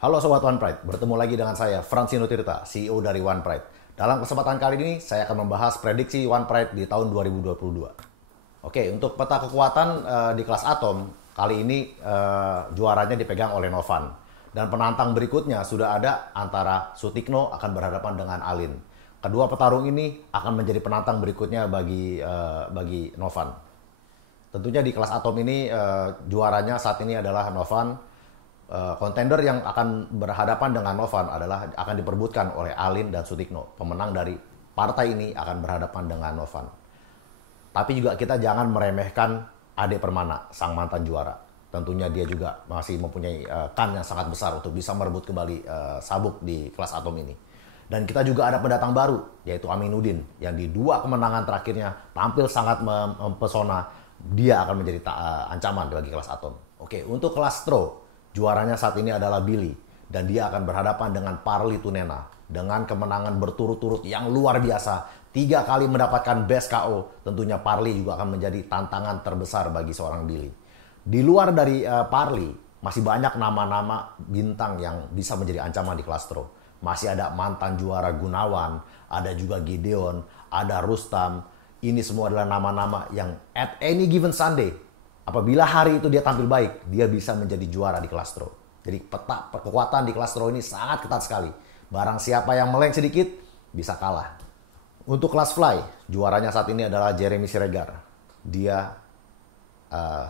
Halo Sobat One Pride, bertemu lagi dengan saya Fransino Tirta, CEO dari One Pride. Dalam kesempatan kali ini saya akan membahas prediksi One Pride di tahun 2022. Oke, untuk peta kekuatan di kelas Atom, kali ini juaranya dipegang oleh Novan. Dan penantang berikutnya sudah ada antara Sutikno akan berhadapan dengan Alin. Kedua petarung ini akan menjadi penantang berikutnya bagi Novan. Tentunya di kelas Atom ini juaranya saat ini adalah Novan. Kontender yang akan berhadapan dengan Novan adalah akan diperbutkan oleh Alin dan Sutikno. Pemenang dari partai ini akan berhadapan dengan Novan. Tapi juga kita jangan meremehkan Ade Permana, sang mantan juara. Tentunya dia juga masih mempunyai kan yang sangat besar untuk bisa merebut kembali sabuk di kelas Atom ini. Dan kita juga ada pendatang baru, yaitu Aminuddin, yang di dua kemenangan terakhirnya tampil sangat mempesona. Dia akan menjadi ancaman bagi kelas Atom. Oke, untuk kelas Stro, juaranya saat ini adalah Billy, dan dia akan berhadapan dengan Parli Tunena. Dengan kemenangan berturut-turut yang luar biasa, 3 kali mendapatkan best KO, tentunya Parli juga akan menjadi tantangan terbesar bagi seorang Billy. Di luar dari Parli, masih banyak nama-nama bintang yang bisa menjadi ancaman di kelas Stro. Masih ada mantan juara Gunawan, ada juga Gideon, ada Rustam. Ini semua adalah nama-nama yang at any given Sunday, apabila hari itu dia tampil baik, dia bisa menjadi juara di kelas Stro. Jadi peta kekuatan di kelas Stro ini sangat ketat sekali. Barang siapa yang meleng sedikit, bisa kalah. Untuk kelas Fly, juaranya saat ini adalah Jeremy Siregar. Dia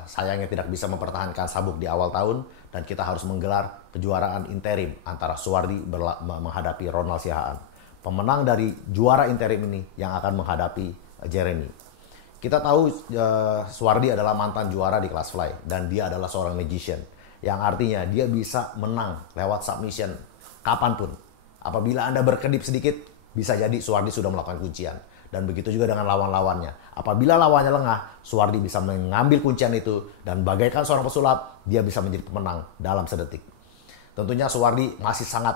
sayangnya tidak bisa mempertahankan sabuk di awal tahun, dan kita harus menggelar kejuaraan interim antara Suwardi menghadapi Ronald Siahaan. Pemenang dari juara interim ini yang akan menghadapi Jeremy. Kita tahu Suwardi adalah mantan juara di kelas Fly, dan dia adalah seorang magician, yang artinya dia bisa menang lewat submission kapanpun. Apabila Anda berkedip sedikit, bisa jadi Suwardi sudah melakukan kuncian. Dan begitu juga dengan lawan-lawannya. Apabila lawannya lengah, Suwardi bisa mengambil kuncian itu, dan bagaikan seorang pesulap, dia bisa menjadi pemenang dalam sedetik. Tentunya Suwardi masih sangat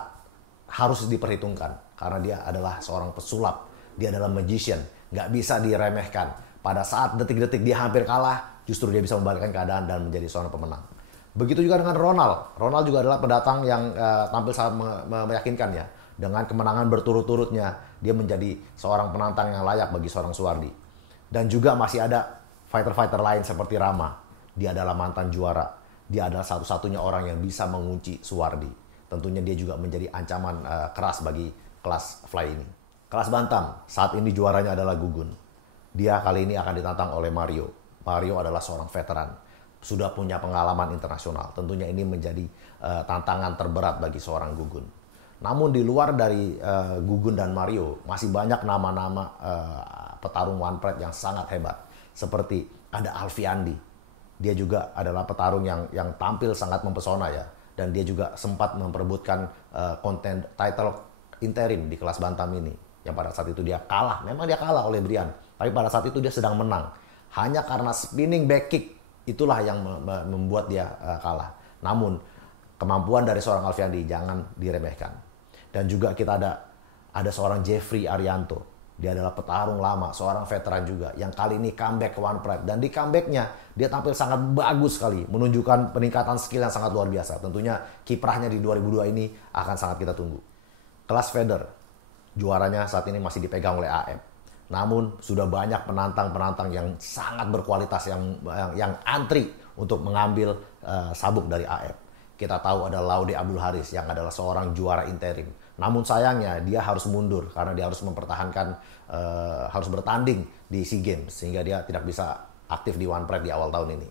harus diperhitungkan, karena dia adalah seorang pesulap. Dia adalah magician, nggak bisa diremehkan. Pada saat detik-detik dia hampir kalah, justru dia bisa membalikkan keadaan dan menjadi seorang pemenang. Begitu juga dengan Ronald. Ronald juga adalah pendatang yang tampil sangat meyakinkan ya. Dengan kemenangan berturut-turutnya, dia menjadi seorang penantang yang layak bagi seorang Suwardi. Dan juga masih ada fighter-fighter lain seperti Rama. Dia adalah mantan juara. Dia adalah satu-satunya orang yang bisa mengunci Suwardi. Tentunya dia juga menjadi ancaman keras bagi kelas Fly ini. Kelas Bantam, saat ini juaranya adalah Gugun. Dia kali ini akan ditantang oleh Mario. Mario adalah seorang veteran, sudah punya pengalaman internasional. Tentunya ini menjadi tantangan terberat bagi seorang Gugun. Namun di luar dari Gugun dan Mario, masih banyak nama-nama petarung One Pride yang sangat hebat. Seperti ada Alfiandi. Dia juga adalah petarung yang tampil sangat mempesona ya. Dan dia juga sempat memperebutkan title interim di kelas Bantam ini. Yang pada saat itu dia kalah. Memang dia kalah oleh Brian. Tapi pada saat itu dia sedang menang. Hanya karena spinning back kick, itulah yang membuat dia kalah. Namun kemampuan dari seorang Alfiandi jangan diremehkan. Dan juga kita ada seorang Jeffrey Arianto. Dia adalah petarung lama, seorang veteran juga, yang kali ini comeback ke One Pride. Dan di comebacknya dia tampil sangat bagus sekali, menunjukkan peningkatan skill yang sangat luar biasa. Tentunya kiprahnya di 2002 ini akan sangat kita tunggu. Kelas Feather, juaranya saat ini masih dipegang oleh AF. Namun sudah banyak penantang-penantang yang sangat berkualitas yang antri untuk mengambil sabuk dari AF. Kita tahu ada Laude Abdul Haris yang adalah seorang juara interim. Namun sayangnya dia harus mundur karena dia harus mempertahankan harus bertanding di SEA Games sehingga dia tidak bisa aktif di One Pride di awal tahun ini.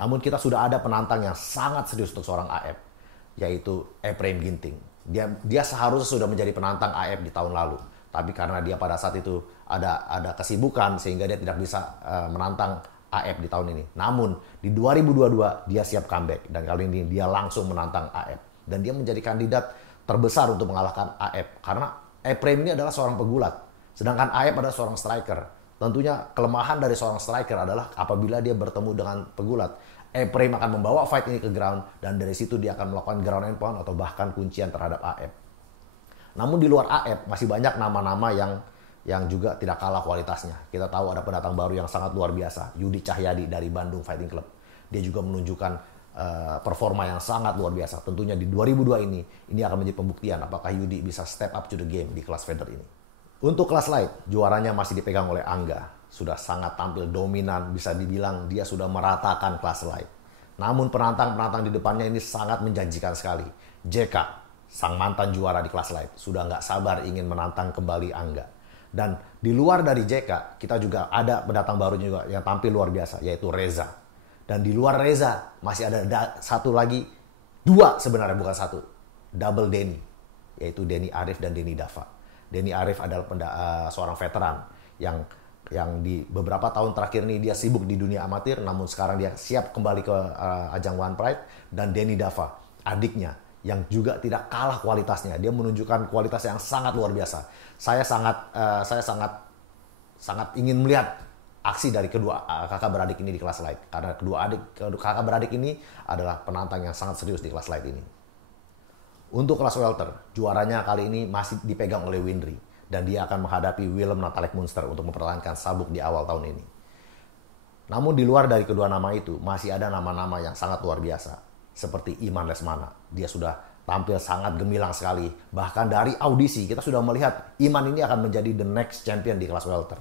Namun kita sudah ada penantang yang sangat serius untuk seorang AF, yaitu Ephraim Ginting. Dia seharusnya sudah menjadi penantang AF di tahun lalu. Tapi karena dia pada saat itu ada kesibukan sehingga dia tidak bisa menantang AF di tahun ini. Namun di 2022 dia siap comeback dan kali ini dia langsung menantang AF. Dan dia menjadi kandidat terbesar untuk mengalahkan AF. Karena Ephraim ini adalah seorang pegulat. Sedangkan AF adalah seorang striker. Tentunya kelemahan dari seorang striker adalah apabila dia bertemu dengan pegulat. Ephraim akan membawa fight ini ke ground dan dari situ dia akan melakukan ground and pound atau bahkan kuncian terhadap AF. Namun di luar AF masih banyak nama-nama yang juga tidak kalah kualitasnya. Kita tahu ada pendatang baru yang sangat luar biasa, Yudi Cahyadi dari Bandung Fighting Club. Dia juga menunjukkan performa yang sangat luar biasa. Tentunya di 2002 ini akan menjadi pembuktian apakah Yudi bisa step up to the game di kelas feather ini. Untuk kelas light, juaranya masih dipegang oleh Angga. Sudah sangat tampil dominan, bisa dibilang dia sudah meratakan kelas light. Namun penantang-penantang di depannya ini sangat menjanjikan sekali. JK, sang mantan juara di kelas light, sudah nggak sabar ingin menantang kembali Angga. Dan di luar dari JK, kita juga ada pendatang baru juga yang tampil luar biasa, yaitu Reza. Dan di luar Reza, masih ada satu lagi, dua sebenarnya bukan satu, double Denny, yaitu Denny Arif dan Denny Dava. Denny Arif adalah seorang veteran yang di beberapa tahun terakhir ini dia sibuk di dunia amatir, namun sekarang dia siap kembali ke ajang One Pride. Dan Denny Dava, adiknya, yang juga tidak kalah kualitasnya. Dia menunjukkan kualitas yang sangat luar biasa. Saya sangat ingin melihat aksi dari kedua kakak beradik ini di kelas light. Karena kedua kakak beradik ini adalah penantang yang sangat serius di kelas light ini. Untuk kelas welter, juaranya kali ini masih dipegang oleh Windry. Dan dia akan menghadapi Willem Natalek Munster untuk mempertahankan sabuk di awal tahun ini. Namun di luar dari kedua nama itu, masih ada nama-nama yang sangat luar biasa. Seperti Iman Lesmana. Dia sudah tampil sangat gemilang sekali. Bahkan dari audisi, kita sudah melihat Iman ini akan menjadi the next champion di kelas welter.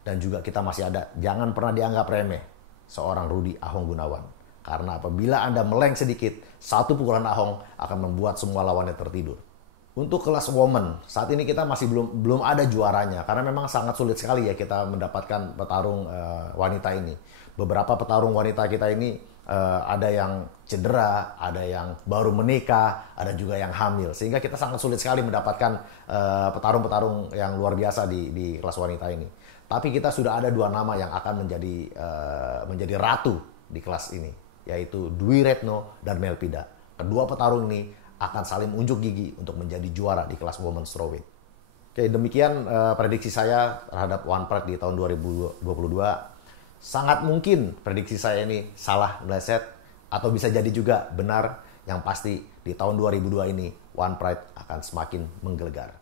Dan juga kita masih ada, jangan pernah dianggap remeh, seorang Rudy Ahong Gunawan. Karena apabila Anda meleng sedikit, satu pukulan Ahong akan membuat semua lawannya tertidur. Untuk kelas woman, saat ini kita masih belum ada juaranya. Karena memang sangat sulit sekali ya kita mendapatkan petarung wanita ini. Beberapa petarung wanita kita ini ada yang cedera, ada yang baru menikah, ada juga yang hamil. Sehingga kita sangat sulit sekali mendapatkan petarung-petarung yang luar biasa di kelas wanita ini. Tapi kita sudah ada dua nama yang akan menjadi ratu di kelas ini, yaitu Dwi Retno dan Melpida. Kedua petarung ini akan saling unjuk gigi untuk menjadi juara di kelas women strawweight. Oke, demikian prediksi saya terhadap One Pride di tahun 2022. Sangat mungkin prediksi saya ini salah, meleset, atau bisa jadi juga benar. Yang pasti di tahun 2002 ini One Pride akan semakin menggelegar.